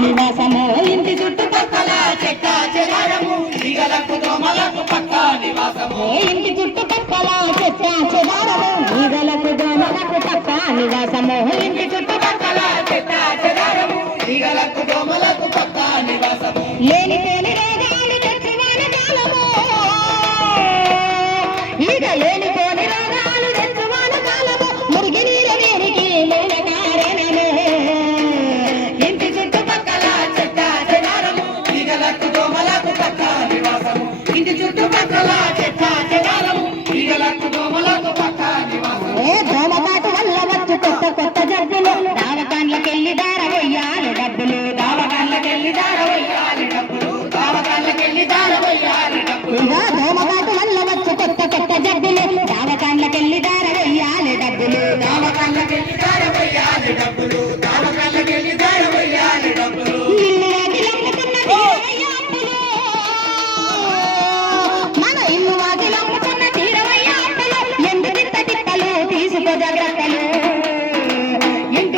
నివాసము ఇంటి చుట్టుపక్కల చెట్ట చెదారము ఈగలకు దోమలకు పక్కా నివాసము ఇంటి చుట్టుపక్కల చెట్ట చెదారము ఈగలకు దోమలకు పక్కా నివాసము ఇంటి చుట్టుపక్కల చెట్ట చెదారము ఈగలకు దోమలకు పక్కా నివాసము లేని